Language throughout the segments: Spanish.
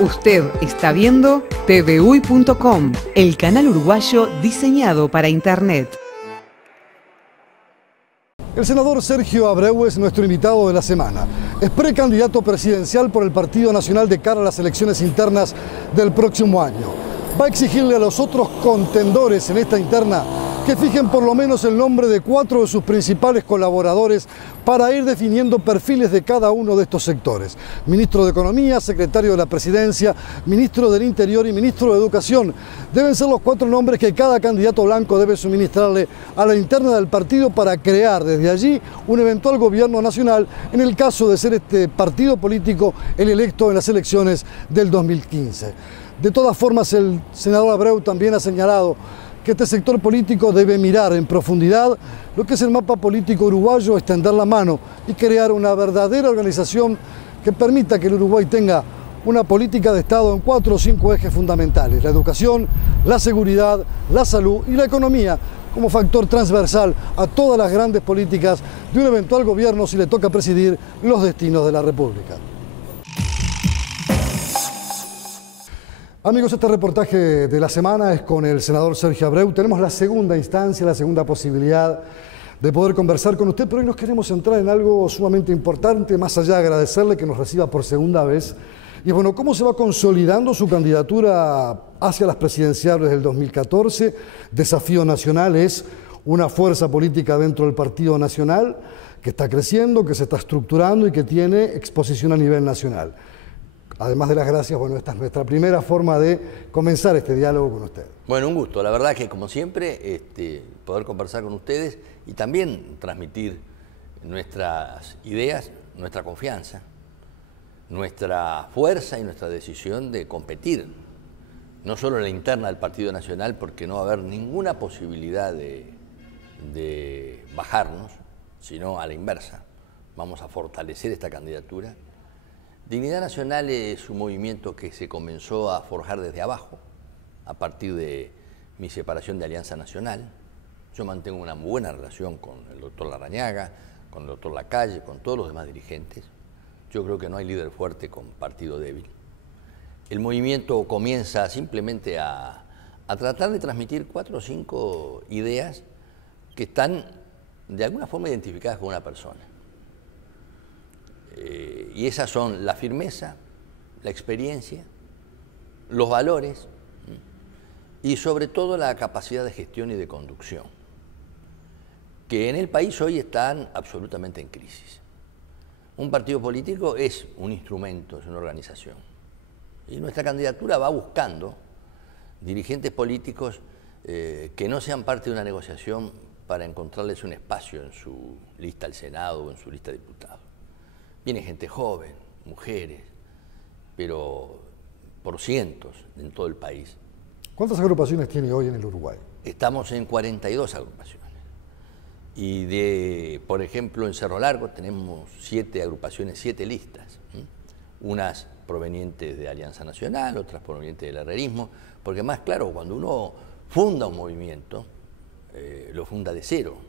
Usted está viendo TVUY.com, el canal uruguayo diseñado para Internet. El senador Sergio Abreu es nuestro invitado de la semana. Es precandidato presidencial por el Partido Nacional de cara a las elecciones internas del próximo año. Va a exigirle a los otros contendores en esta interna que fijen por lo menos el nombre de 4 de sus principales colaboradores para ir definiendo perfiles de cada uno de estos sectores. Ministro de Economía, secretario de la Presidencia, ministro del Interior y ministro de Educación. Deben ser los 4 nombres que cada candidato blanco debe suministrarle a la interna del partido para crear desde allí un eventual gobierno nacional en el caso de ser este partido político el electo en las elecciones del 2015. De todas formas, el senador Abreu también ha señalado que este sector político debe mirar en profundidad lo que es el mapa político uruguayo, extender la mano y crear una verdadera organización que permita que el Uruguay tenga una política de Estado en 4 o 5 ejes fundamentales: la educación, la seguridad, la salud y la economía, como factor transversal a todas las grandes políticas de un eventual gobierno si le toca presidir los destinos de la República. Amigos, este reportaje de la semana es con el senador Sergio Abreu. Tenemos la segunda instancia, la segunda posibilidad de poder conversar con usted, pero hoy nos queremos entrar en algo sumamente importante, más allá de agradecerle que nos reciba por segunda vez. Y bueno, ¿cómo se va consolidando su candidatura hacia las presidenciales del 2014? Desafío Nacional es una fuerza política dentro del Partido Nacional que está creciendo, que se está estructurando y que tiene exposición a nivel nacional. Además de las gracias, bueno, esta es nuestra primera forma de comenzar este diálogo con usted. Bueno, un gusto. La verdad que, como siempre, poder conversar con ustedes y también transmitir nuestras ideas, nuestra confianza, nuestra fuerza y nuestra decisión de competir, no solo en la interna del Partido Nacional, porque no va a haber ninguna posibilidad de bajarnos, sino a la inversa. Vamos a fortalecer esta candidatura. Dignidad Nacional es un movimiento que se comenzó a forjar desde abajo, a partir de mi separación de Alianza Nacional. Yo mantengo una muy buena relación con el doctor Larrañaga, con el doctor Lacalle, con todos los demás dirigentes. Yo creo que no hay líder fuerte con partido débil. El movimiento comienza simplemente a tratar de transmitir 4 o 5 ideas que están de alguna forma identificadas con una persona. Y esas son la firmeza, la experiencia, los valores y sobre todo la capacidad de gestión y de conducción, que en el país hoy están absolutamente en crisis. Un partido político es un instrumento, es una organización. Y nuestra candidatura va buscando dirigentes políticos que no sean parte de una negociación para encontrarles un espacio en su lista al Senado o en su lista de diputados. Viene gente joven, mujeres, pero por cientos en todo el país. ¿Cuántas agrupaciones tiene hoy en el Uruguay? Estamos en 42 agrupaciones. Y por ejemplo, en Cerro Largo tenemos 7 agrupaciones, 7 listas. Unas provenientes de Alianza Nacional, otras provenientes del herrerismo, porque más claro, cuando uno funda un movimiento, lo funda de cero.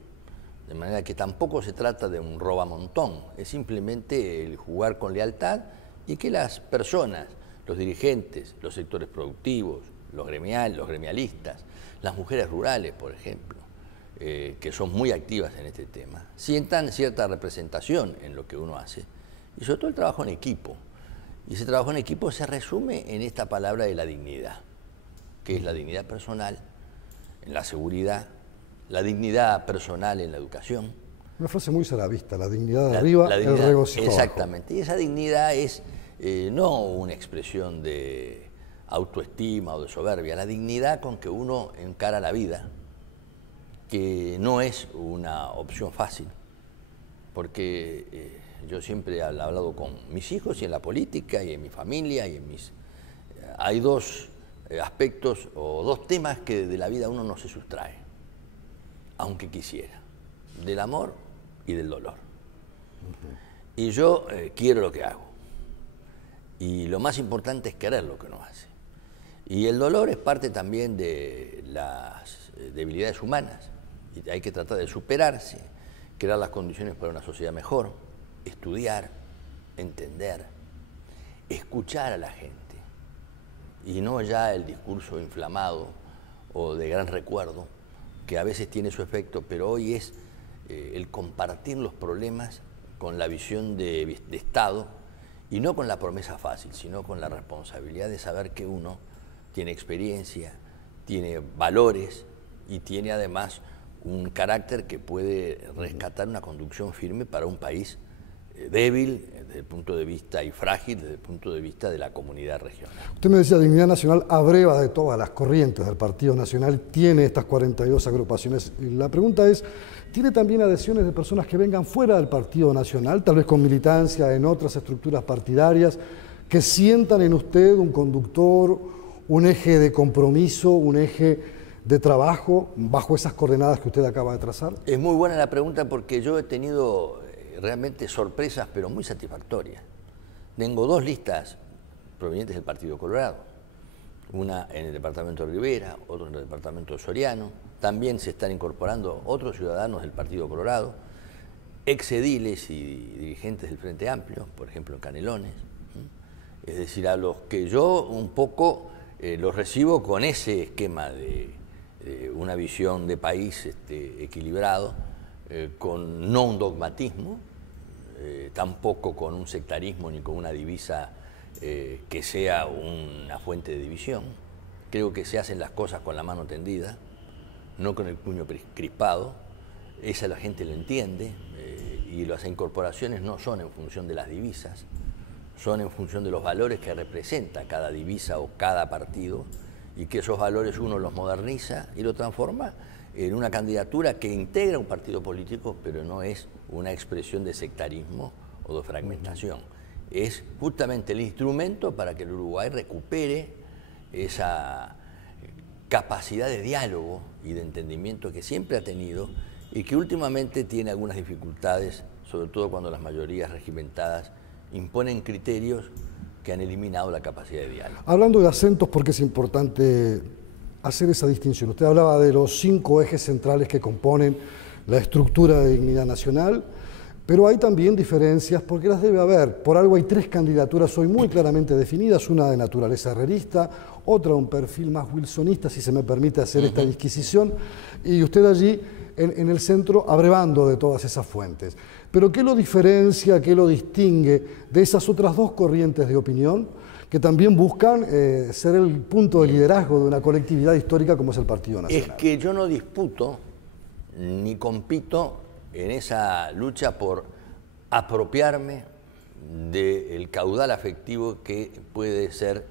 De manera que tampoco se trata de un robamontón, es simplemente el jugar con lealtad y que las personas, los dirigentes, los sectores productivos, los gremialistas, las mujeres rurales, por ejemplo, que son muy activas en este tema, sientan cierta representación en lo que uno hace y sobre todo el trabajo en equipo. Y ese trabajo en equipo se resume en esta palabra de la dignidad, que es la dignidad personal, en la seguridad, la dignidad personal en la educación. Una frase muy saravista, la dignidad de arriba, el regocijo abajo. Exactamente, y esa dignidad es no una expresión de autoestima o de soberbia, la dignidad con que uno encara la vida, que no es una opción fácil, porque yo siempre he hablado con mis hijos y en la política y en mi familia y en hay 2 aspectos o 2 temas que de la vida uno no se sustrae, aunque quisiera, del amor y del dolor. Y yo quiero lo que hago. Y lo más importante es querer lo que uno hace. Y el dolor es parte también de las debilidades humanas. Y hay que tratar de superarse, crear las condiciones para una sociedad mejor, estudiar, entender, escuchar a la gente. y no ya el discurso inflamado o de gran recuerdo, que a veces tiene su efecto, pero hoy es el compartir los problemas con la visión de Estado y no con la promesa fácil, sino con la responsabilidad de saber que uno tiene experiencia, tiene valores y tiene además un carácter que puede rescatar una conducción firme para un país débil desde el punto de vista y frágil desde el punto de vista de la comunidad regional. Usted me decía, Dignidad Nacional abreva de todas las corrientes del Partido Nacional, tiene estas 42 agrupaciones. Y la pregunta es, ¿tiene también adhesiones de personas que vengan fuera del Partido Nacional, tal vez con militancia en otras estructuras partidarias, que sientan en usted un conductor, un eje de compromiso, un eje de trabajo bajo esas coordenadas que usted acaba de trazar? Es muy buena la pregunta porque yo he tenido realmente sorpresas, pero muy satisfactorias. Tengo 2 listas provenientes del Partido Colorado, una en el departamento de Rivera, otra en el departamento de Soriano. También se están incorporando otros ciudadanos del Partido Colorado, exediles y dirigentes del Frente Amplio, por ejemplo en Canelones. Es decir, a los que yo un poco los recibo con ese esquema de una visión de país equilibrado, con no un dogmatismo, tampoco con un sectarismo ni con una divisa que sea una fuente de división. Creo que se hacen las cosas con la mano tendida, no con el puño crispado. Esa la gente lo entiende y las incorporaciones no son en función de las divisas, son en función de los valores que representa cada divisa o cada partido, y que esos valores uno los moderniza y lo transforma en una candidatura que integra un partido político, pero no es una expresión de sectarismo o de fragmentación. Es justamente el instrumento para que el Uruguay recupere esa capacidad de diálogo y de entendimiento que siempre ha tenido y que últimamente tiene algunas dificultades, sobre todo cuando las mayorías regimentadas imponen criterios que han eliminado la capacidad de diálogo. Hablando de acentos, porque es importante hacer esa distinción. Usted hablaba de los 5 ejes centrales que componen la estructura de Dignidad Nacional, pero hay también diferencias, porque las debe haber. Por algo hay 3 candidaturas hoy muy claramente definidas, una de naturaleza herrerista, otra un perfil más wilsonista, si se me permite hacer esta disquisición, y usted allí en el centro abrevando de todas esas fuentes. Pero ¿qué lo diferencia, qué lo distingue de esas otras 2 corrientes de opinión que también buscan ser el punto de liderazgo de una colectividad histórica como es el Partido Nacional? Es que yo no disputo ni compito en esa lucha por apropiarme del caudal afectivo que puede ser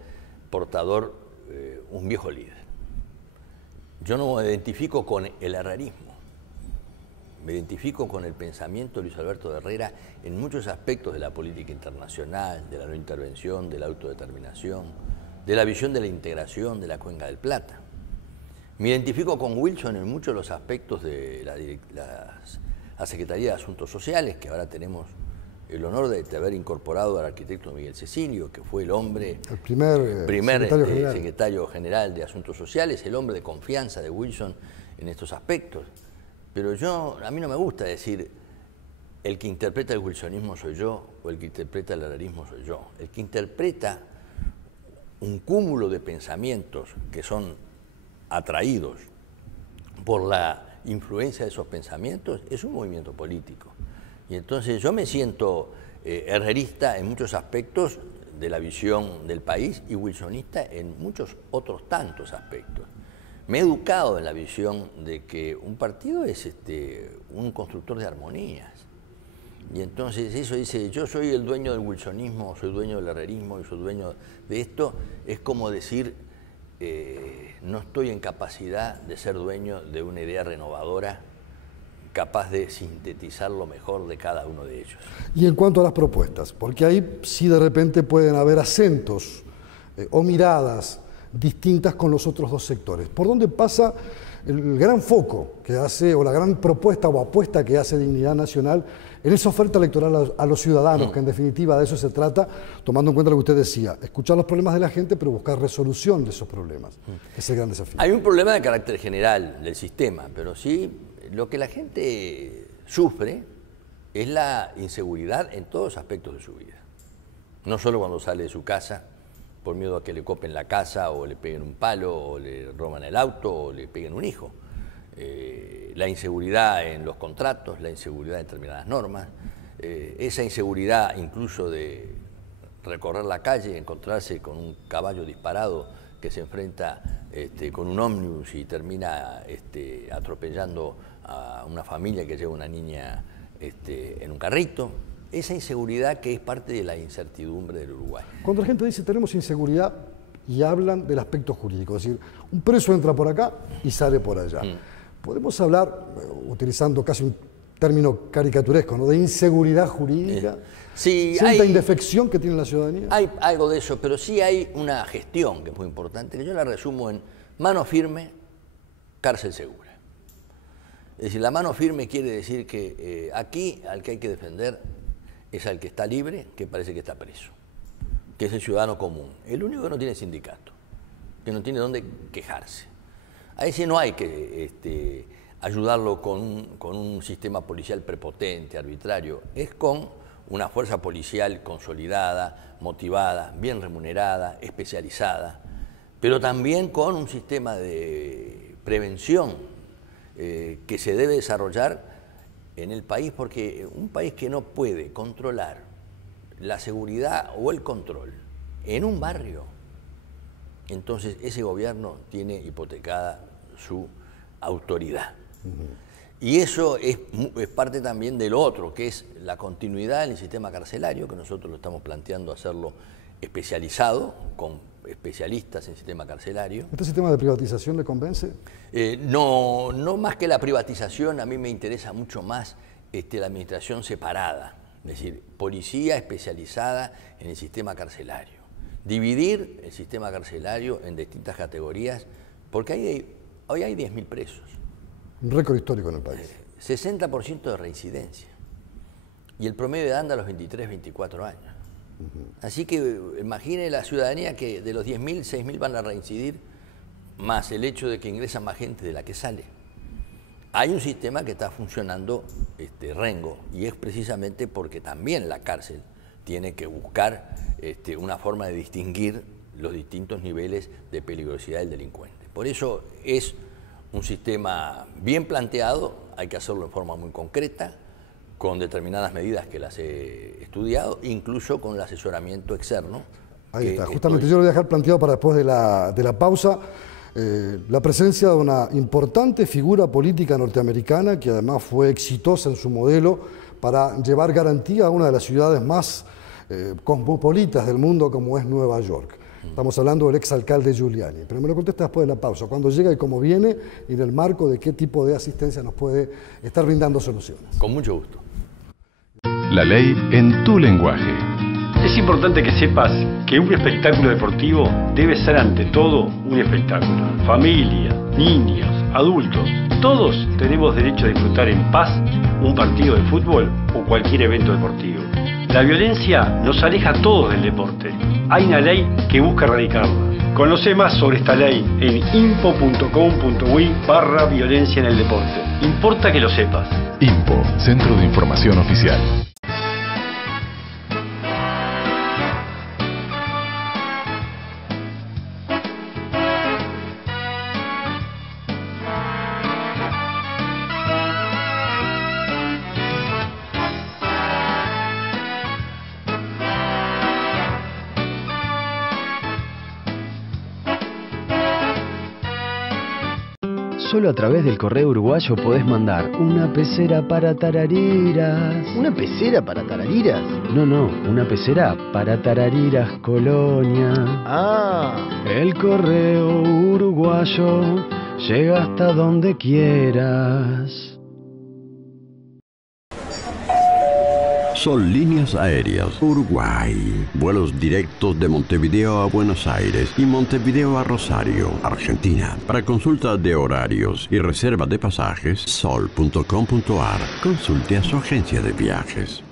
portador un viejo líder. Yo no me identifico con el herrerismo, me identifico con el pensamiento de Luis Alberto Herrera en muchos aspectos de la política internacional, de la no intervención, de la autodeterminación, de la visión de la integración de la Cuenca del Plata. Me identifico con Wilson en muchos de los aspectos de la Secretaría de Asuntos Sociales, que ahora tenemos el honor de haber incorporado al arquitecto Miguel Cecilio, que fue el hombre, el primer secretario general de Asuntos Sociales, el hombre de confianza de Wilson en estos aspectos. Pero a mí no me gusta decir el que interpreta el wilsonismo soy yo o el que interpreta el herrerismo soy yo. El que interpreta un cúmulo de pensamientos que son atraídos por la influencia de esos pensamientos es un movimiento político. Y entonces yo me siento herrerista en muchos aspectos de la visión del país y wilsonista en muchos otros tantos aspectos. Me he educado en la visión de que un partido es un constructor de armonías. Y entonces eso dice, yo soy el dueño del wilsonismo, soy dueño del herrerismo y soy dueño de esto, es como decir, no estoy en capacidad de ser dueño de una idea renovadora capaz de sintetizar lo mejor de cada uno de ellos. Y en cuanto a las propuestas, porque ahí sí de repente pueden haber acentos o miradas distintas con los otros 2 sectores. ¿Por dónde pasa el gran foco que hace, o la gran propuesta o apuesta que hace Dignidad Nacional en esa oferta electoral a los ciudadanos, que en definitiva de eso se trata, tomando en cuenta lo que usted decía, escuchar los problemas de la gente, pero buscar resolución de esos problemas? Ese es el gran desafío. Hay un problema de carácter general del sistema, pero sí lo que la gente sufre es la inseguridad en todos los aspectos de su vida. No solo cuando sale de su casa, por miedo a que le copen la casa o le peguen un palo o le roban el auto o le peguen un hijo. La inseguridad en los contratos, la inseguridad en determinadas normas, esa inseguridad incluso de recorrer la calle, encontrarse con un caballo disparado que se enfrenta con un ómnibus y termina atropellando a una familia que lleva una niña en un carrito. Esa inseguridad que es parte de la incertidumbre del Uruguay. Cuando la gente dice tenemos inseguridad y hablan del aspecto jurídico, es decir, un preso entra por acá y sale por allá. Podemos hablar, utilizando casi un término caricaturesco, ¿no?, de inseguridad jurídica. Sí, ¿Sienta indefección que tiene la ciudadanía? Hay algo de eso, pero sí hay una gestión que es muy importante, que yo la resumo en mano firme, cárcel segura. Es decir, la mano firme quiere decir que aquí al que hay que defender es al que está libre, que parece que está preso, que es el ciudadano común, el único que no tiene sindicato, que no tiene dónde quejarse. A ese no hay que ayudarlo con un sistema policial prepotente, arbitrario, es con una fuerza policial consolidada, motivada, bien remunerada, especializada, pero también con un sistema de prevención que se debe desarrollar en el país, porque un país que no puede controlar la seguridad o el control en un barrio, entonces ese gobierno tiene hipotecada su autoridad. Y eso es parte también de lo otro, que es la continuidad en el sistema carcelario, que nosotros lo estamos planteando hacerlo especializado, con especialistas en sistema carcelario. ¿Este sistema de privatización le convence? No más que la privatización, a mí me interesa mucho más la administración separada, es decir, policía especializada en el sistema carcelario. Dividir el sistema carcelario en distintas categorías, porque hoy hay 10.000 presos. Un récord histórico en el país. 60% de reincidencia. Y el promedio de edad anda a los 23, 24 años. Así que imagine la ciudadanía que de los 10.000, 6.000 van a reincidir, más el hecho de que ingresa más gente de la que sale. Hay un sistema que está funcionando rengo, y es precisamente porque también la cárcel tiene que buscar una forma de distinguir los distintos niveles de peligrosidad del delincuente. Por eso es un sistema bien planteado, hay que hacerlo en forma muy concreta, con determinadas medidas que las he estudiado, incluso con el asesoramiento externo. Ahí está, justamente yo lo voy a dejar planteado para después de la pausa. La presencia de una importante figura política norteamericana que además fue exitosa en su modelo para llevar garantía a una de las ciudades más cosmopolitas del mundo como es Nueva York. Estamos hablando del exalcalde Giuliani, pero me lo contesta después de la pausa, cuando llega y cómo viene y en el marco de qué tipo de asistencia nos puede estar brindando soluciones. Con mucho gusto. La ley en tu lenguaje. Es importante que sepas que un espectáculo deportivo debe ser ante todo un espectáculo. Familia, niños, adultos, todos tenemos derecho a disfrutar en paz un partido de fútbol o cualquier evento deportivo. La violencia nos aleja a todos del deporte. Hay una ley que busca erradicarla. Conoce más sobre esta ley en impo.com.uy/violencia en el deporte. Importa que lo sepas. IMPO, Centro de Información Oficial. Solo a través del correo uruguayo podés mandar una pecera para tarariras. ¿Una pecera para tarariras? No, una pecera para tarariras, Colonia. Ah. El correo uruguayo llega hasta donde quieras. Son Líneas Aéreas Uruguay. Vuelos directos de Montevideo a Buenos Aires y Montevideo a Rosario, Argentina. Para consulta de horarios y reserva de pasajes, sol.com.ar. Consulte a su agencia de viajes.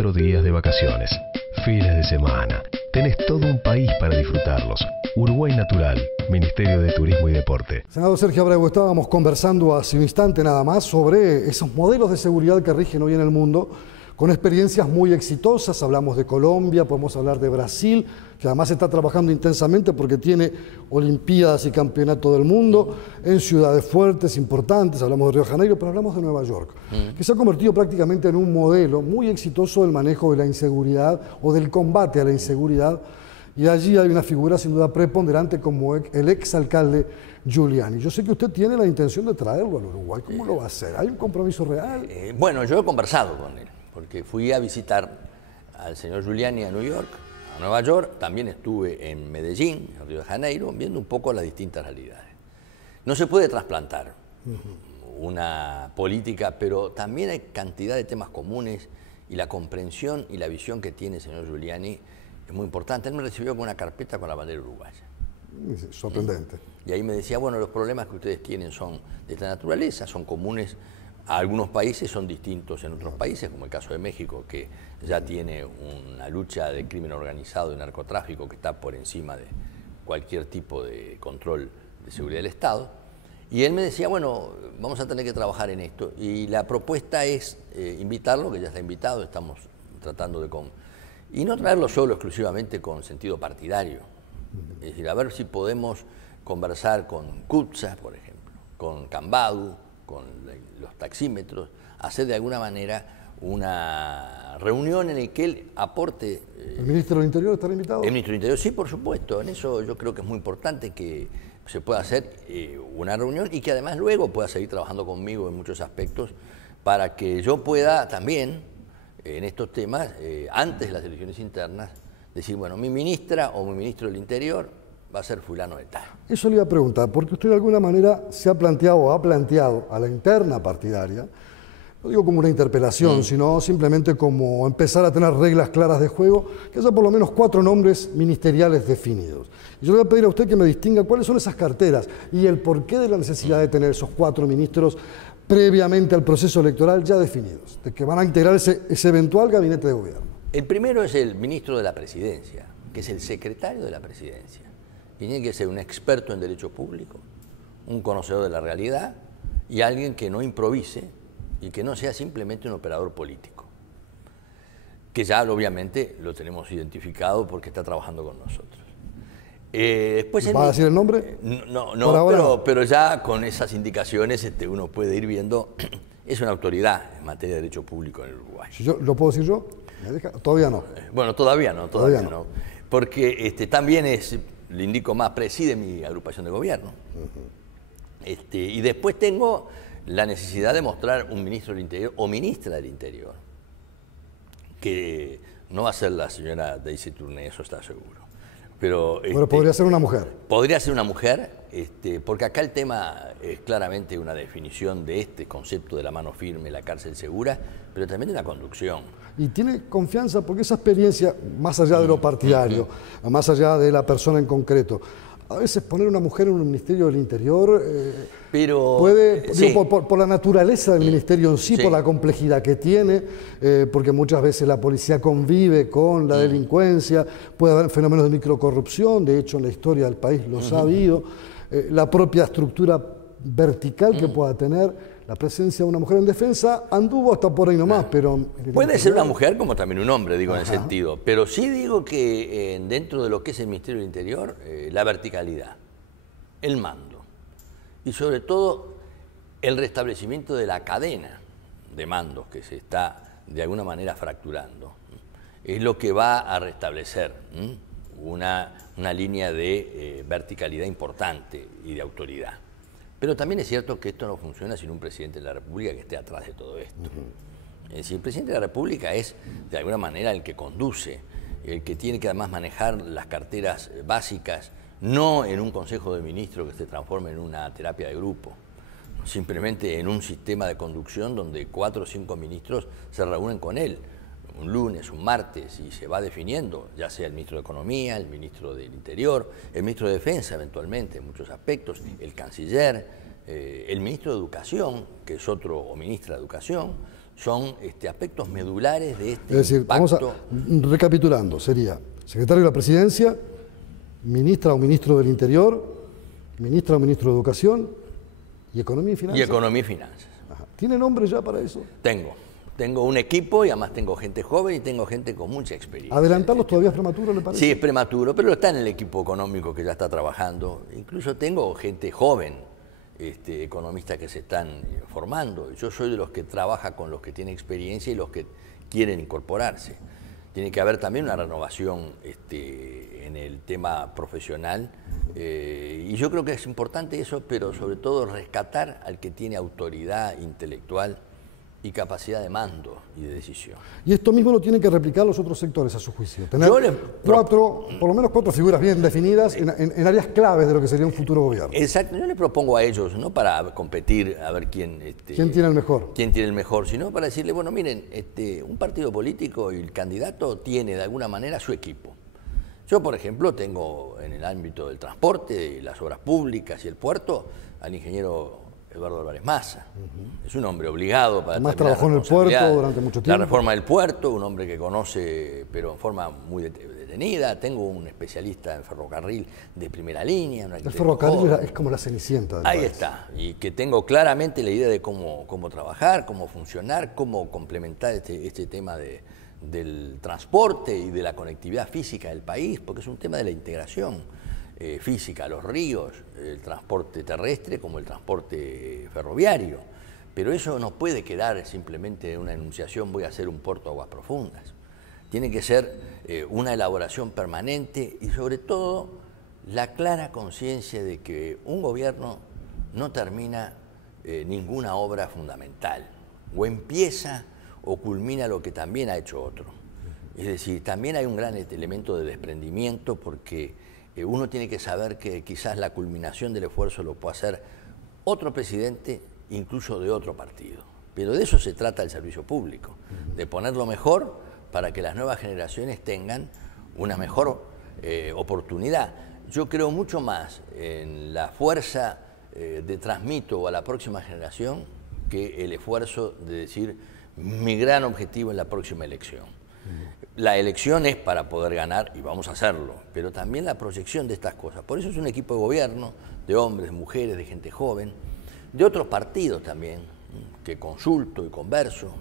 4 días de vacaciones, fines de semana. Tenés todo un país para disfrutarlos. Uruguay Natural, Ministerio de Turismo y Deporte. Senador Sergio Abreu, estábamos conversando hace un instante nada más sobre esos modelos de seguridad que rigen hoy en el mundo, con experiencias muy exitosas. Hablamos de Colombia, podemos hablar de Brasil, que además está trabajando intensamente porque tiene Olimpiadas y Campeonato del Mundo en ciudades fuertes, importantes. Hablamos de Río de Janeiro, pero hablamos de Nueva York, que se ha convertido prácticamente en un modelo muy exitoso del manejo de la inseguridad o del combate a la inseguridad. Y allí hay una figura sin duda preponderante como el exalcalde Giuliani. Yo sé que usted tiene la intención de traerlo al Uruguay. ¿Cómo lo va a hacer? ¿Hay un compromiso real? Bueno, yo he conversado con él, porque fui a visitar al señor Giuliani a New York, a Nueva York, también estuve en Medellín, en Río de Janeiro, viendo un poco las distintas realidades. No se puede trasplantar una política, pero también hay cantidad de temas comunes y la comprensión y la visión que tiene el señor Giuliani es muy importante. Él me recibió con una carpeta con la bandera uruguaya. Sorprendente. Y ahí me decía, bueno, los problemas que ustedes tienen son de esta naturaleza, son comunes a algunos países, son distintos en otros países, como el caso de México, que ya tiene una lucha de crimen organizado y narcotráfico que está por encima de cualquier tipo de control de seguridad del Estado. Y él me decía, bueno, vamos a tener que trabajar en esto. Y la propuesta es invitarlo, que ya está invitado, estamos tratando de... Y no traerlo solo exclusivamente con sentido partidario. Es decir, a ver si podemos conversar con CUTSA, por ejemplo, con Cambadu, con los taxímetros, hacer de alguna manera una reunión en la que él aporte... ¿El ministro del Interior estará invitado? El ministro del Interior, sí, por supuesto. En eso yo creo que es muy importante que se pueda hacer una reunión y que además luego pueda seguir trabajando conmigo en muchos aspectos para que yo pueda también, en estos temas, antes de las elecciones internas, decir, bueno, mi ministra o mi ministro del Interior va a ser fulano de tal. Eso le iba a preguntar, porque usted de alguna manera se ha planteado o ha planteado a la interna partidaria, no digo como una interpelación, sino simplemente como empezar a tener reglas claras de juego, que haya por lo menos 4 nombres ministeriales definidos. Y yo le voy a pedir a usted que me distinga cuáles son esas carteras y el porqué de la necesidad de tener esos 4 ministros previamente al proceso electoral ya definidos, de que van a integrar ese eventual gabinete de gobierno. El primero es el ministro de la Presidencia, que es el secretario de la Presidencia. Tiene que ser un experto en derecho público, un conocedor de la realidad y alguien que no improvise y que no sea simplemente un operador político, que ya obviamente lo tenemos identificado porque está trabajando con nosotros. Después ¿Va a decir el nombre? No, pero ya con esas indicaciones uno puede ir viendo, es una autoridad en materia de derecho público en el Uruguay. ¿Lo puedo decir yo? ¿Me deja? Todavía no. Bueno, todavía no. Porque también le indico más, preside mi agrupación de gobierno. Y después tengo la necesidad de mostrar un ministro del Interior o ministra del Interior, que no va a ser la señora Daisy Tourné, eso está seguro. Pero podría ser una mujer. Podría ser una mujer, porque acá el tema es claramente una definición de este concepto de la mano firme, la cárcel segura, pero también de una conducción. Y tiene confianza porque esa experiencia, más allá de lo partidario, más allá de la persona en concreto, a veces poner una mujer en un Ministerio del Interior puede, sí, digo, por la naturaleza del ministerio en sí, por la complejidad que tiene, porque muchas veces la policía convive con la delincuencia, puede haber fenómenos de microcorrupción, de hecho en la historia del país los ha habido, la propia estructura vertical que pueda tener. La presencia de una mujer en defensa anduvo hasta por ahí nomás, pero... Puede ser una mujer como también un hombre, digo, en el sentido. Pero sí digo que dentro de lo que es el Ministerio del Interior, la verticalidad, el mando y sobre todo el restablecimiento de la cadena de mandos que se está de alguna manera fracturando, es lo que va a restablecer una línea de verticalidad importante y de autoridad. Pero también es cierto que esto no funciona sin un presidente de la República que esté atrás de todo esto. Es decir, el presidente de la República es, de alguna manera, el que conduce, el que tiene que además manejar las carteras básicas, no en un consejo de ministros que se transforme en una terapia de grupo, simplemente en un sistema de conducción donde 4 o 5 ministros se reúnen con él, un lunes, un martes, y se va definiendo, ya sea el ministro de Economía, el ministro del Interior, el ministro de Defensa eventualmente en muchos aspectos, el canciller, el ministro de Educación, que es otro, o ministra de Educación, son aspectos medulares de este Es decir, impacto. Recapitulando, sería secretario de la Presidencia, ministra o ministro del Interior, ministra o ministro de Educación y Economía y Finanzas. Y Economía y Finanzas. Ajá. ¿Tiene nombre ya para eso? Tengo un equipo y además tengo gente joven y tengo gente con mucha experiencia. ¿Adelantarlos todavía es prematuro, le parece? Sí, es prematuro, pero está en el equipo económico que ya está trabajando. Incluso tengo gente joven, economistas que se están formando. Yo soy de los que trabaja con los que tienen experiencia y los que quieren incorporarse. Tiene que haber también una renovación en el tema profesional y yo creo que es importante eso, pero sobre todo rescatar al que tiene autoridad intelectual y capacidad de mando y de decisión. Y esto mismo lo tienen que replicar los otros sectores, a su juicio. Tener por lo menos cuatro figuras bien definidas en áreas claves de lo que sería un futuro gobierno. Exacto, yo le propongo a ellos, no para competir a ver quién tiene el mejor. Quién tiene el mejor, sino para decirle, bueno, miren, un partido político y el candidato tiene de alguna manera su equipo. Yo, por ejemplo, tengo en el ámbito del transporte, las obras públicas y el puerto al ingeniero Eduardo Álvarez Massa. Es un hombre obligado para además trabajó en el puerto durante mucho tiempo. La reforma del puerto, un hombre que conoce, pero en forma muy detenida. Tengo un especialista en ferrocarril de primera línea. El ferrocarril es como la Cenicienta del país. Está. Y que tengo claramente la idea de cómo trabajar, cómo funcionar, cómo complementar este tema del transporte y de la conectividad física del país, porque es un tema de la integración física, los ríos, el transporte terrestre como el transporte ferroviario. Pero eso no puede quedar simplemente en una enunciación, voy a hacer un puerto de aguas profundas. Tiene que ser una elaboración permanente y sobre todo la clara conciencia de que un gobierno no termina ninguna obra fundamental, o empieza o culmina lo que también ha hecho otro. Es decir, también hay un gran elemento de desprendimiento porque uno tiene que saber que quizás la culminación del esfuerzo lo puede hacer otro presidente, incluso de otro partido. Pero de eso se trata el servicio público, de ponerlo mejor para que las nuevas generaciones tengan una mejor oportunidad. Yo creo mucho más en la fuerza de transmito a la próxima generación que el esfuerzo de decir mi gran objetivo en la próxima elección. La elección es para poder ganar y vamos a hacerlo, pero también la proyección de estas cosas. Por eso es un equipo de gobierno de hombres, de mujeres, de gente joven, de otros partidos también, que consulto y converso.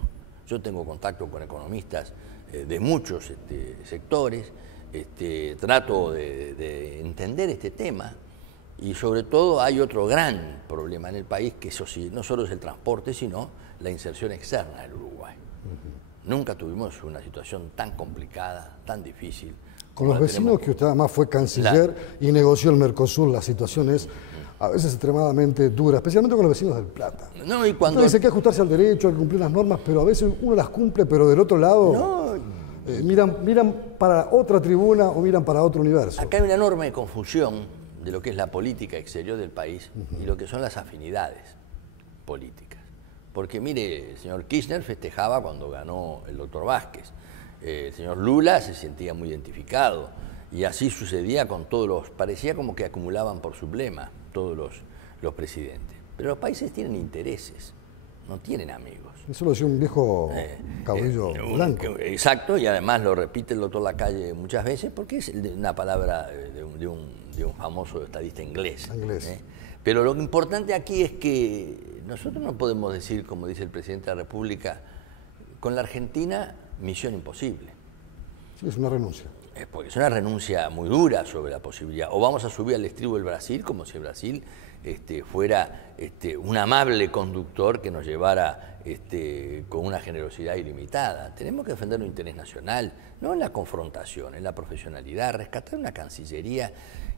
Yo tengo contacto con economistas de muchos sectores, trato de entender este tema y sobre todo hay otro gran problema en el país, que eso sí, no solo es el transporte, sino la inserción externa del Uruguay. Nunca tuvimos una situación tan complicada, tan difícil. Con los vecinos, que usted además fue canciller y negoció el Mercosur, la situación es a veces extremadamente dura, especialmente con los vecinos del Plata. No, y cuando... Dice que hay que ajustarse al derecho, hay que cumplir las normas, pero a veces uno las cumple, pero del otro lado miran para otra tribuna o miran para otro universo. Acá hay una enorme confusión de lo que es la política exterior del país y lo que son las afinidades políticas. Porque mire, el señor Kirchner festejaba cuando ganó el doctor Vázquez, el señor Lula se sentía muy identificado y así sucedía con todos los, parecía como que acumulaban por sublema todos los presidentes. Pero los países tienen intereses, no tienen amigos. Eso lo decía un viejo caudillo blanco. Exacto, y además lo repite el doctor Lacalle muchas veces porque es una palabra de un famoso estadista inglés. Pero lo importante aquí es que nosotros no podemos decir, como dice el presidente de la República, con la Argentina, misión imposible. Sí, es una renuncia. Porque es una renuncia muy dura sobre la posibilidad. O vamos a subir al estribo del Brasil, como si el Brasil fuera un amable conductor que nos llevara con una generosidad ilimitada. Tenemos que defender un interés nacional, no en la confrontación, en la profesionalidad, rescatar una Cancillería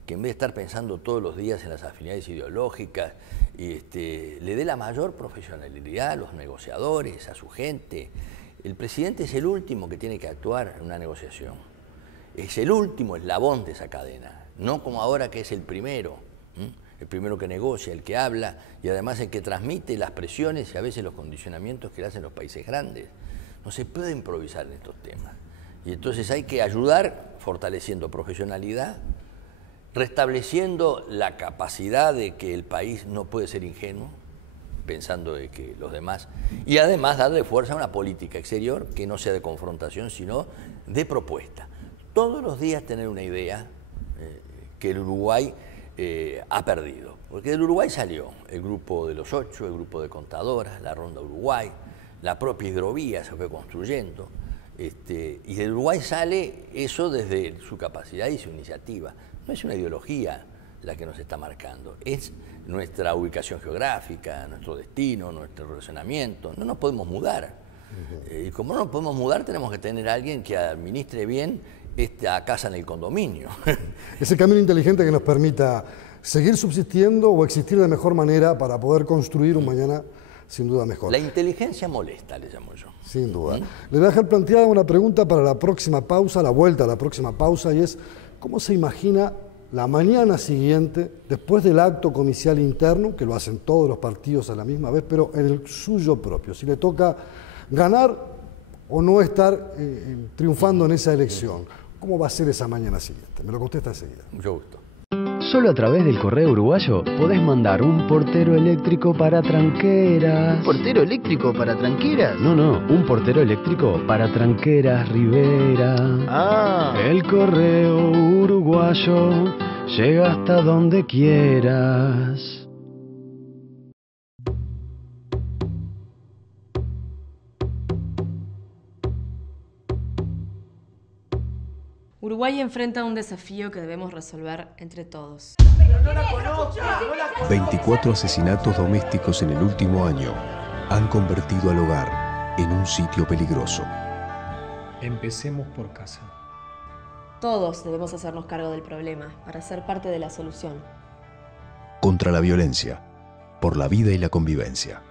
que en vez de estar pensando todos los días en las afinidades ideológicas, le dé la mayor profesionalidad a los negociadores, a su gente. El presidente es el último que tiene que actuar en una negociación. Es el último eslabón de esa cadena, no como ahora que es el primero que negocia, el que habla y además el que transmite las presiones y a veces los condicionamientos que le hacen los países grandes. No se puede improvisar en estos temas. Y entonces hay que ayudar fortaleciendo profesionalidad, restableciendo la capacidad de que el país no puede ser ingenuo, pensando de que los demás... Y además darle fuerza a una política exterior que no sea de confrontación, sino de propuesta. Todos los días tener una idea que el Uruguay ha perdido. Porque del Uruguay salió el grupo de los 8, el grupo de contadoras, la Ronda Uruguay, la propia hidrovía se fue construyendo. Y del Uruguay sale eso desde su capacidad y su iniciativa. No es una ideología la que nos está marcando, es nuestra ubicación geográfica, nuestro destino, nuestro relacionamiento. No nos podemos mudar. Y como no nos podemos mudar, tenemos que tener a alguien que administre bien esta casa en el condominio. Ese camino inteligente que nos permita seguir subsistiendo o existir de mejor manera para poder construir un mañana sin duda mejor. La inteligencia molesta, le llamo yo. Sin duda. Le voy a dejar planteada una pregunta para la próxima pausa, la vuelta a la próxima pausa, y es, ¿cómo se imagina la mañana siguiente, después del acto comicial interno, que lo hacen todos los partidos a la misma vez, pero en el suyo propio? Si le toca ganar o no estar triunfando en esa elección, ¿cómo va a ser esa mañana siguiente? Me lo contesta enseguida. Mucho gusto. Solo a través del correo uruguayo podés mandar un portero eléctrico para tranqueras. ¿Un portero eléctrico para tranqueras? No, un portero eléctrico para tranqueras Rivera. Ah. El correo uruguayo llega hasta donde quieras. Uruguay enfrenta un desafío que debemos resolver entre todos. 24 asesinatos domésticos en el último año han convertido al hogar en un sitio peligroso. Empecemos por casa. Todos debemos hacernos cargo del problema para ser parte de la solución. Contra la violencia, por la vida y la convivencia.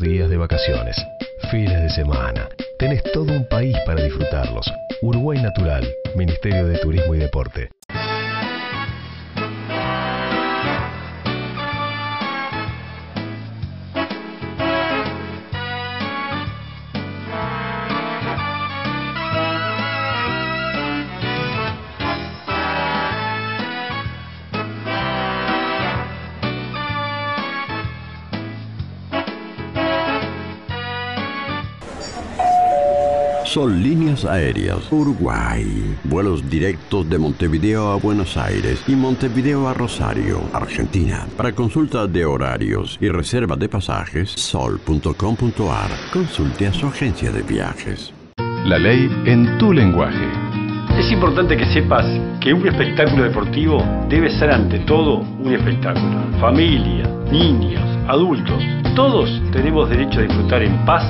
Días de vacaciones, fines de semana. Tenés todo un país para disfrutarlos. Uruguay Natural, Ministerio de Turismo y Deporte. Son líneas aéreas Uruguay. Vuelos directos de Montevideo a Buenos Aires y Montevideo a Rosario, Argentina. Para consulta de horarios y reserva de pasajes, sol.com.ar. Consulte a su agencia de viajes. La ley en tu lenguaje. Es importante que sepas que un espectáculo deportivo debe ser ante todo un espectáculo. Familia, niños, adultos, todos tenemos derecho a disfrutar en paz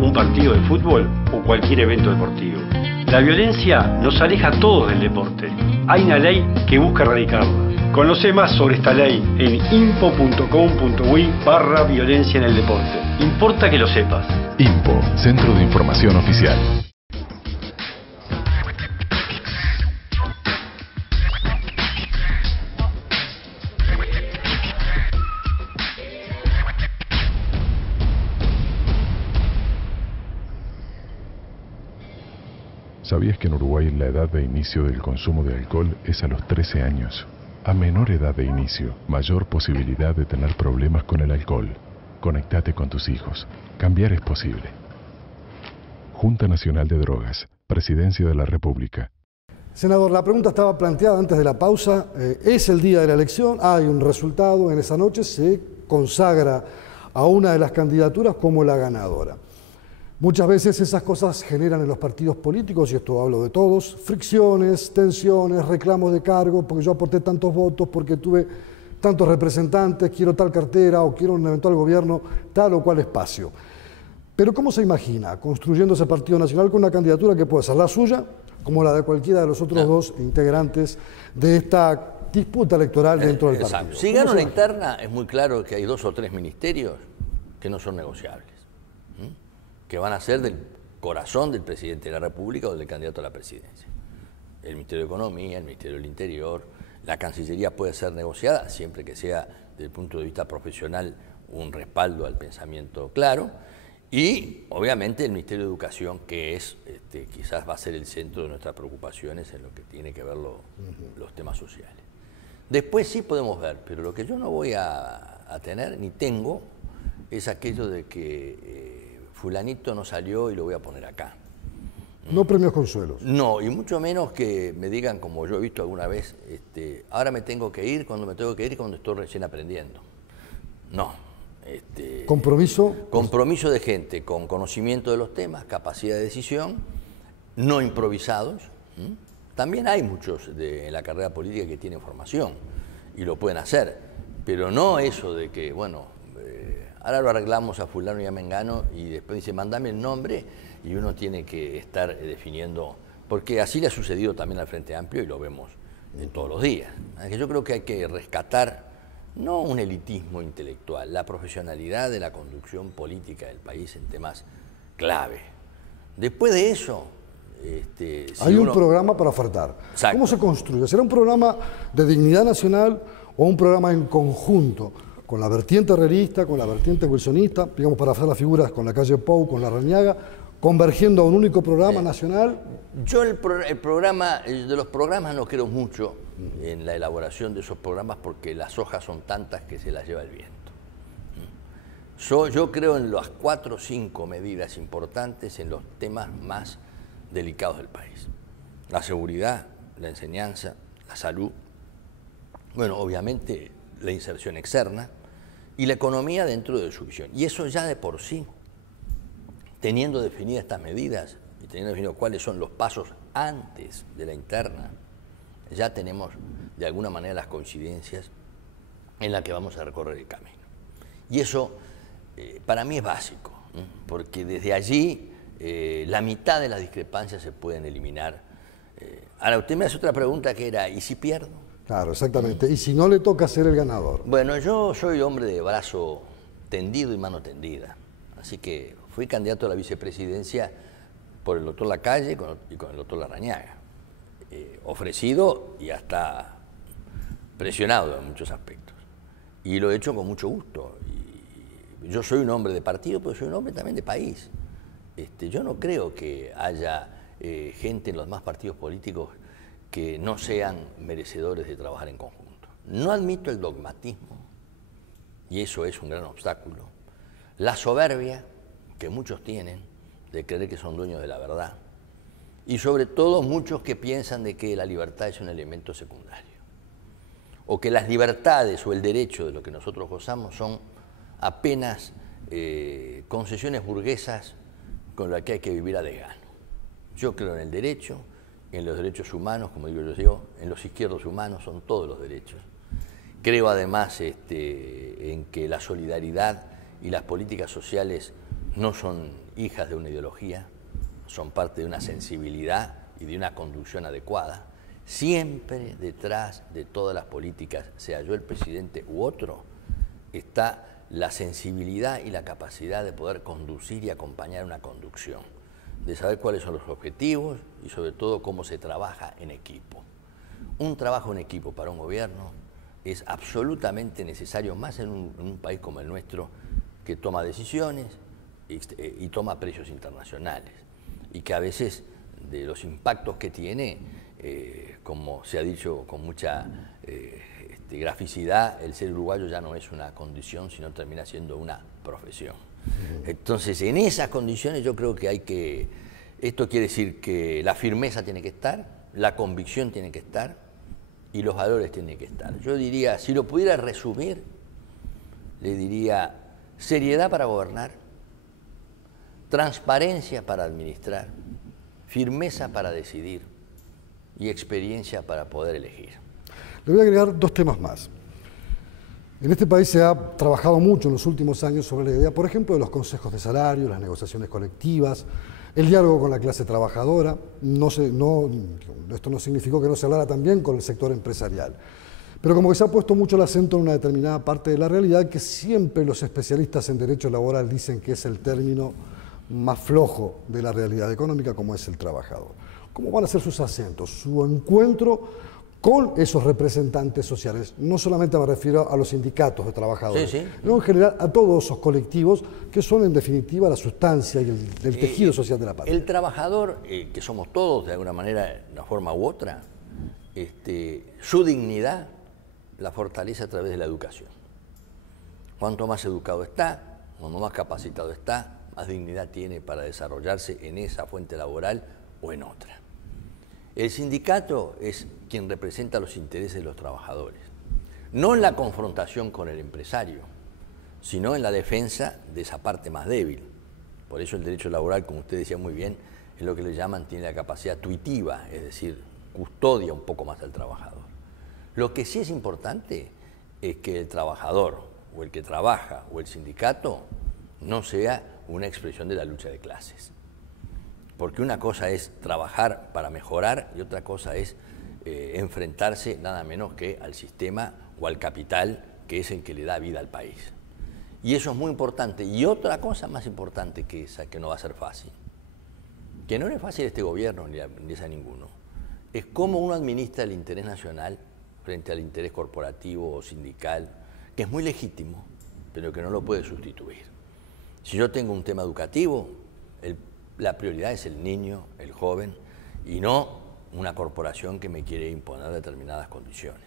un partido de fútbol o cualquier evento deportivo. La violencia nos aleja a todos del deporte. Hay una ley que busca erradicarla. Conoce más sobre esta ley en info.com.uy/violencia en el deporte. Importa que lo sepas. Info, Centro de Información Oficial. ¿Sabías que en Uruguay la edad de inicio del consumo de alcohol es a los 13 años? A menor edad de inicio, mayor posibilidad de tener problemas con el alcohol. Conectate con tus hijos. Cambiar es posible. Junta Nacional de Drogas, Presidencia de la República. Senador, la pregunta estaba planteada antes de la pausa. Es el día de la elección, hay un resultado, en esa noche se consagra a una de las candidaturas como la ganadora. Muchas veces esas cosas generan en los partidos políticos, y esto hablo de todos, fricciones, tensiones, reclamos de cargo, porque yo aporté tantos votos, porque tuve tantos representantes, quiero tal cartera o quiero un eventual gobierno, tal o cual espacio. Pero ¿cómo se imagina construyendo ese partido nacional con una candidatura que puede ser la suya, como la de cualquiera de los otros dos integrantes de esta disputa electoral dentro del partido? Si gana una interna, es muy claro que hay 2 o 3 ministerios que no son negociables. que van a ser del corazón del presidente de la República o del candidato a la presidencia. El Ministerio de Economía, el Ministerio del Interior, la Cancillería puede ser negociada siempre que sea desde el punto de vista profesional un respaldo al pensamiento claro, y obviamente el Ministerio de Educación, que es quizás va a ser el centro de nuestras preocupaciones en lo que tiene que ver los temas sociales. Después sí podemos ver, pero lo que yo no voy a tener, ni tengo, es aquello de que fulanito no salió y lo voy a poner acá. No premios consuelos. No, y mucho menos que me digan, como yo he visto alguna vez, ahora me tengo que ir, cuando me tengo que ir, cuando estoy recién aprendiendo. No. ¿Compromiso? Compromiso de gente con conocimiento de los temas, capacidad de decisión, no improvisados. También hay muchos en la carrera política que tienen formación y lo pueden hacer, pero no eso de que, bueno, ahora lo arreglamos a fulano y a mengano y después dice, mándame el nombre, y uno tiene que estar definiendo, porque así le ha sucedido también al Frente Amplio y lo vemos todos los días. Yo creo que hay que rescatar no un elitismo intelectual, la profesionalidad de la conducción política del país en temas clave. Después de eso, hay un programa para ofertar. Exacto. ¿Cómo se construye? ¿Será un programa de dignidad nacional o un programa en conjunto con la vertiente herrerista, con la vertiente wilsonista, digamos, para hacer las figuras con la calle Pou, con la Rañaga, convergiendo a un único programa nacional? Yo de los programas no creo mucho en la elaboración de esos programas porque las hojas son tantas que se las lleva el viento. Yo creo en las 4 o 5 medidas importantes en los temas más delicados del país. La seguridad, la enseñanza, la salud, bueno, obviamente la inserción externa y la economía dentro de su visión. Y eso ya de por sí, teniendo definidas estas medidas y teniendo definido cuáles son los pasos antes de la interna, ya tenemos de alguna manera las coincidencias en las que vamos a recorrer el camino. Y eso para mí es básico, porque desde allí la mitad de las discrepancias se pueden eliminar. Ahora usted me hace otra pregunta que era, ¿y si pierdo? Claro, exactamente. ¿Y si no le toca ser el ganador? Bueno, yo soy hombre de brazo tendido y mano tendida, así que fui candidato a la vicepresidencia por el doctor Lacalle y con el doctor Larrañaga. Ofrecido y hasta presionado en muchos aspectos. Y lo he hecho con mucho gusto. Y yo soy un hombre de partido, pero soy un hombre también de país. Yo no creo que haya gente en los demás partidos políticos que no sean merecedores de trabajar en conjunto. No admito el dogmatismo, y eso es un gran obstáculo. La soberbia que muchos tienen de creer que son dueños de la verdad. Y sobre todo muchos que piensan de que la libertad es un elemento secundario. O que las libertades o el derecho de lo que nosotros gozamos son apenas concesiones burguesas con las que hay que vivir a desgano. Yo creo en el derecho, en los derechos humanos, como digo yo, en los izquierdos humanos son todos los derechos. Creo además en que la solidaridad y las políticas sociales no son hijas de una ideología, son parte de una sensibilidad y de una conducción adecuada. Siempre detrás de todas las políticas, sea yo el presidente u otro, está la sensibilidad y la capacidad de poder conducir y acompañar una conducción, de saber cuáles son los objetivos y sobre todo cómo se trabaja en equipo. Un trabajo en equipo para un gobierno es absolutamente necesario, más en un país como el nuestro, que toma decisiones y toma precios internacionales, y que a veces de los impactos que tiene, como se ha dicho con mucha graficidad, el ser uruguayo ya no es una condición, sino termina siendo una profesión. Entonces, en esas condiciones yo creo que esto quiere decir que la firmeza tiene que estar, la convicción tiene que estar y los valores tienen que estar. Yo diría, si lo pudiera resumir, le diría seriedad para gobernar, transparencia para administrar, firmeza para decidir y experiencia para poder elegir. Le voy a agregar 2 temas más. En este país se ha trabajado mucho en los últimos años sobre la idea, por ejemplo, de los consejos de salario, las negociaciones colectivas, el diálogo con la clase trabajadora. Esto no significó que no se hablara también con el sector empresarial. Pero como que se ha puesto mucho el acento en una determinada parte de la realidad que siempre los especialistas en derecho laboral dicen que es el término más flojo de la realidad económica como es el trabajador. ¿Cómo van a ser sus acentos, su encuentro con esos representantes sociales? No solamente me refiero a los sindicatos de trabajadores, sino en general a todos esos colectivos que son en definitiva la sustancia y el tejido social de la patria. El trabajador, que somos todos de alguna manera, de una forma u otra, su dignidad la fortalece a través de la educación. Cuanto más educado está, cuanto más capacitado está, más dignidad tiene para desarrollarse en esa fuente laboral o en otra. El sindicato es quien representa los intereses de los trabajadores, no en la confrontación con el empresario, sino en la defensa de esa parte más débil. Por eso el derecho laboral, como usted decía muy bien, es lo que le llaman, tiene la capacidad tuitiva, es decir, custodia un poco más al trabajador. Lo que sí es importante es que el trabajador, o el que trabaja, o el sindicato, no sea una expresión de la lucha de clases. Porque una cosa es trabajar para mejorar y otra cosa es enfrentarse nada menos que al sistema o al capital que es el que le da vida al país. Y eso es muy importante. Y otra cosa más importante que esa, que no va a ser fácil, que no es fácil este gobierno ni es a ninguno, es cómo uno administra el interés nacional frente al interés corporativo o sindical, que es muy legítimo, pero que no lo puede sustituir. Si yo tengo un tema educativo, la prioridad es el niño, el joven, y no una corporación que me quiere imponer determinadas condiciones.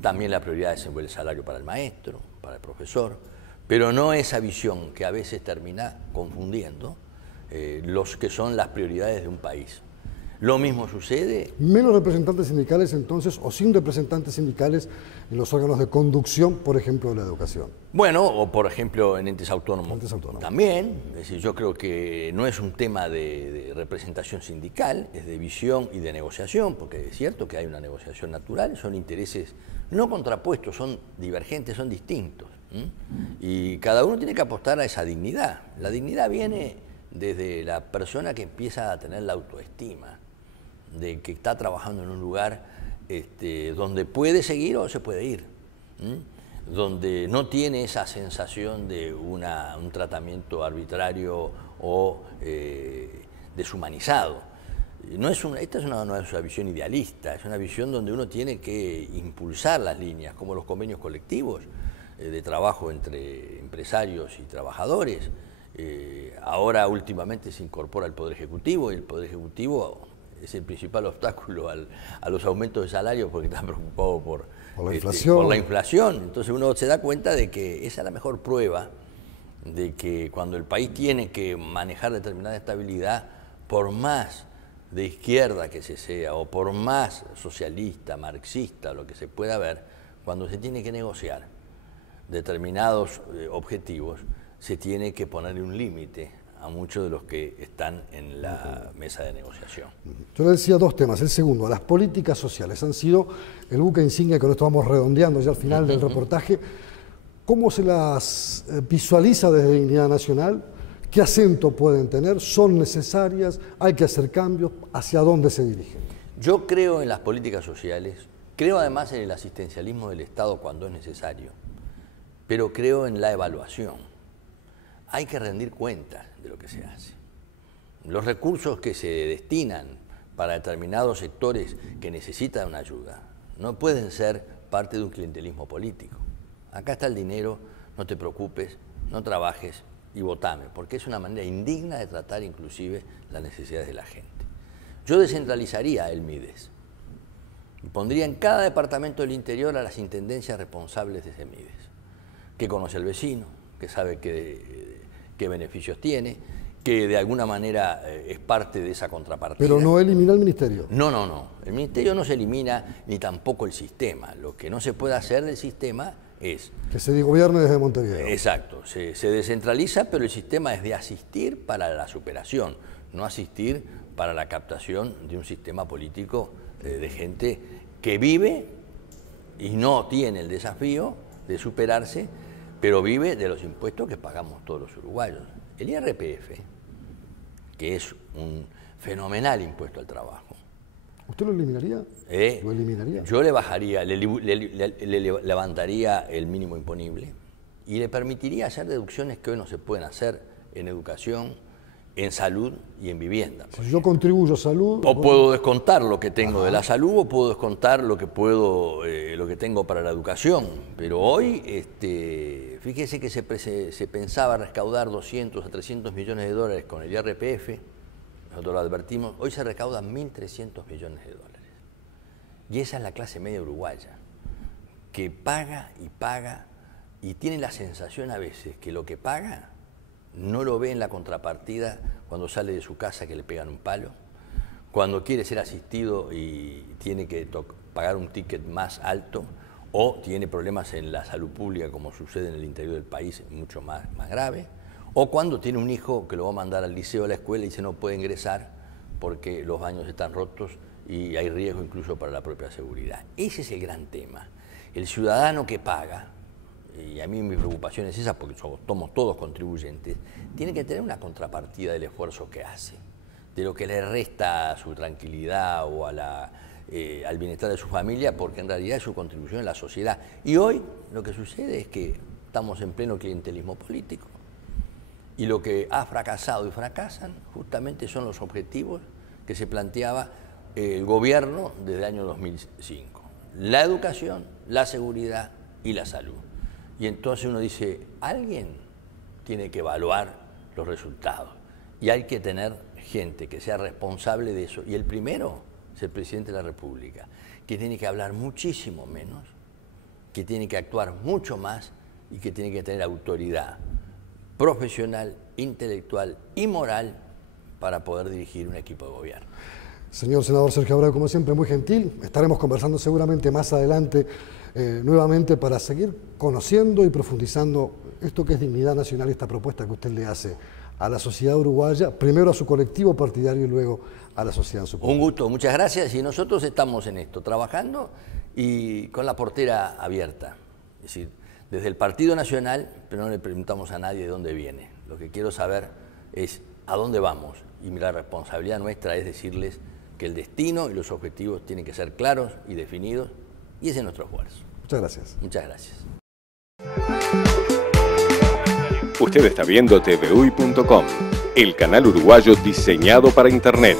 También la prioridad es el salario para el maestro, para el profesor, pero no esa visión que a veces termina confundiendo los que son las prioridades de un país. Lo mismo sucede... Menos representantes sindicales entonces, o sin representantes sindicales en los órganos de conducción, por ejemplo, de la educación. Bueno, o por ejemplo en entes autónomos. También, es decir, yo creo que no es un tema de representación sindical, es de visión y de negociación, porque es cierto que hay una negociación natural, son intereses no contrapuestos, son divergentes, son distintos. Y cada uno tiene que apostar a esa dignidad. La dignidad viene desde la persona que empieza a tener la autoestima, de que está trabajando en un lugar donde puede seguir o se puede ir, donde no tiene esa sensación de un tratamiento arbitrario o deshumanizado. Esta no es una visión idealista, es una visión donde uno tiene que impulsar las líneas, como los convenios colectivos de trabajo entre empresarios y trabajadores. Ahora últimamente se incorpora el Poder Ejecutivo, y el Poder Ejecutivo es el principal obstáculo a los aumentos de salario porque está preocupado por la inflación. Entonces uno se da cuenta de que esa es la mejor prueba de que cuando el país tiene que manejar determinada estabilidad, por más de izquierda que se sea, o por más socialista, marxista, lo que se pueda ver, cuando se tiene que negociar determinados objetivos, se tiene que poner un límite a muchos de los que están en la mesa de negociación. Yo le decía dos temas. El segundo, las políticas sociales han sido el buque insignia, que lo estamos redondeando ya al final del reportaje. ¿Cómo se las visualiza desde Dignidad Nacional? ¿Qué acento pueden tener? ¿Son necesarias? ¿Hay que hacer cambios? ¿Hacia dónde se dirigen? Yo creo en las políticas sociales, creo además en el asistencialismo del Estado cuando es necesario, pero creo en la evaluación. Hay que rendir cuentas de lo que se hace. Los recursos que se destinan para determinados sectores que necesitan una ayuda no pueden ser parte de un clientelismo político. Acá está el dinero, no te preocupes, no trabajes y votame, porque es una manera indigna de tratar inclusive las necesidades de la gente. Yo descentralizaría el MIDES y pondría en cada departamento del interior a las intendencias responsables de ese MIDES, que conoce al vecino, que sabe qué beneficios tiene, que de alguna manera es parte de esa contrapartida. Pero no elimina el ministerio. No. El ministerio no se elimina, ni tampoco el sistema. Lo que no se puede hacer del sistema es... que se gobierne desde Montevideo. Exacto. Se descentraliza, pero el sistema es de asistir para la superación, no asistir para la captación de un sistema político de gente que vive y no tiene el desafío de superarse, pero vive de los impuestos que pagamos todos los uruguayos. El IRPF, que es un fenomenal impuesto al trabajo. ¿Usted lo eliminaría? ¿Lo eliminaría? Yo le bajaría, le levantaría el mínimo imponible y le permitiría hacer deducciones que hoy no se pueden hacer en educación en salud y en vivienda. Si yo contribuyo a salud... O puedo descontar lo que tengo de la salud, o puedo descontar lo que lo que tengo para la educación. Pero hoy, fíjese que se pensaba recaudar 200 a 300 millones de dólares con el IRPF, nosotros lo advertimos, hoy se recaudan 1.300 millones de dólares. Y esa es la clase media uruguaya, que paga y tiene la sensación a veces que lo que paga no lo ve en la contrapartida cuando sale de su casa que le pegan un palo, cuando quiere ser asistido y tiene que pagar un ticket más alto, o tiene problemas en la salud pública como sucede en el interior del país, mucho más grave, o cuando tiene un hijo que lo va a mandar al liceo, a la escuela y dice no puede ingresar porque los baños están rotos y hay riesgo incluso para la propia seguridad. Ese es el gran tema. El ciudadano que paga, y a mí mi preocupación es esa porque somos todos contribuyentes, tiene que tener una contrapartida del esfuerzo que hace, de lo que le resta a su tranquilidad o al bienestar de su familia, porque en realidad es su contribución en la sociedad. Y hoy lo que sucede es que estamos en pleno clientelismo político y lo que ha fracasado y fracasan justamente son los objetivos que se planteaba el gobierno desde el año 2005. La educación, la seguridad y la salud. Y entonces uno dice, alguien tiene que evaluar los resultados y hay que tener gente que sea responsable de eso. Y el primero es el presidente de la República, que tiene que hablar muchísimo menos, que tiene que actuar mucho más y que tiene que tener autoridad profesional, intelectual y moral para poder dirigir un equipo de gobierno. Señor senador Sergio Abreu, como siempre, muy gentil. Estaremos conversando seguramente más adelante nuevamente para seguir conociendo y profundizando esto que es dignidad nacional, esta propuesta que usted le hace a la sociedad uruguaya, primero a su colectivo partidario y luego a la sociedad en su conjunto. Un gusto, muchas gracias. Y nosotros estamos en esto, trabajando y con la portera abierta. Es decir, desde el Partido Nacional, pero no le preguntamos a nadie de dónde viene. Lo que quiero saber es a dónde vamos. Y la responsabilidad nuestra es decirles que el destino y los objetivos tienen que ser claros y definidos, y ese es nuestro esfuerzo. Muchas gracias. Muchas gracias. Usted está viendo TVUY.com, el canal uruguayo diseñado para Internet.